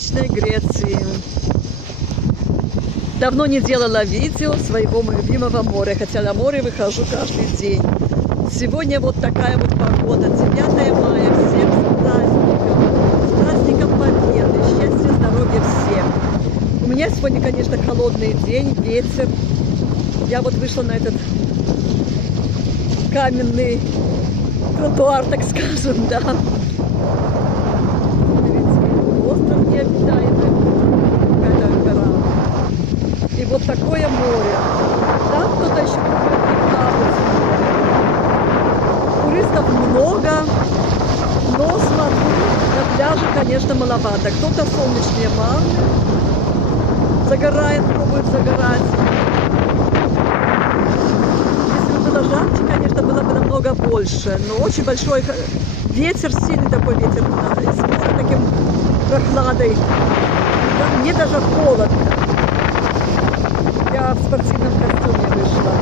солнечной Греции. Давно не делала видео своего любимого моря, хотя на море выхожу каждый день. Сегодня вот такая вот погода, 9 мая, всем с праздником Победы, счастья, здоровья всем. У меня сегодня, конечно, холодный день, ветер. Я вот вышла на этот каменный тротуар, так скажем, да. Остров необитаемый, какая-то гора. И вот такое море. Там кто-то еще плавает. Туристов много, но смотрю, на пляже, конечно, маловато. Кто-то солнечные ванны загорает, пробует загорать. Если бы было жарче, конечно, было бы намного больше. Но очень большой ветер, сильный такой ветер, с моря таким прохладой. Мне даже холодно. Я в спортивном костюме вышла.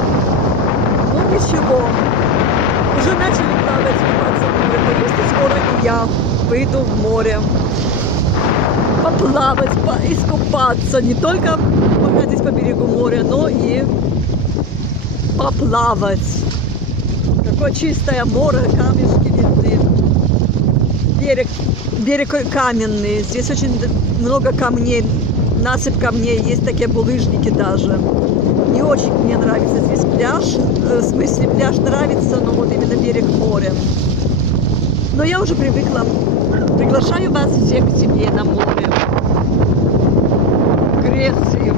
Ну ничего. Уже начали плавать, купаться в море. Конечно, скоро и я выйду в море. Поплавать, искупаться. Не только походить по берегу моря, но и поплавать. Какое чистое море, камешки видны. Берег каменный. Здесь очень много камней. Насыпь камней, есть такие булыжники даже. Не очень мне нравится здесь пляж. В смысле, пляж нравится, но вот именно берег моря. Но я уже привыкла. Приглашаю вас всех к себе на море. В Грецию.